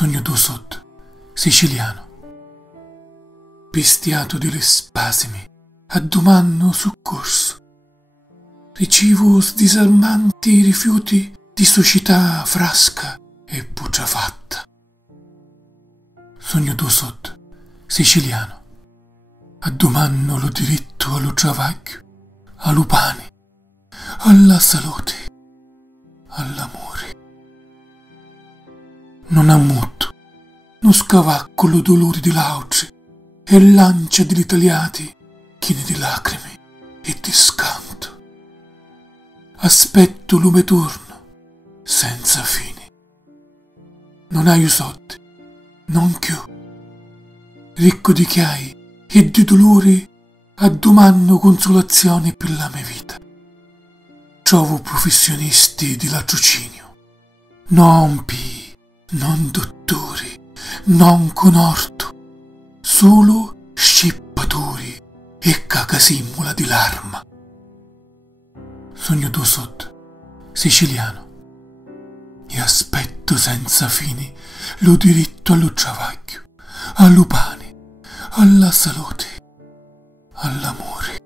Sogno tu sotto, siciliano, pistiato delle spasimi, a domando soccorso. Ricevo disarmanti rifiuti di società frasca e putrefatta. Sogno tu sotto, siciliano, a domando lo diritto allo travaglio, allo pane, alla salute, all'amore. Non ammutto, non scavaccolo dolori di lauci e lancia degli tagliati chini di lacrime e di scanto. Aspetto lume turno, senza fine. Non hai soldi, non più. Ricco di chiai e di dolori, addomando consolazioni per la mia vita. Trovo professionisti di latrocinio, non non dottori, non conorto, solo scippatori e cacasimmola di larma. Sogno tu sotto, siciliano, e aspetto senza fini lo diritto allo travaglio, allo pane, alla salute, all'amore.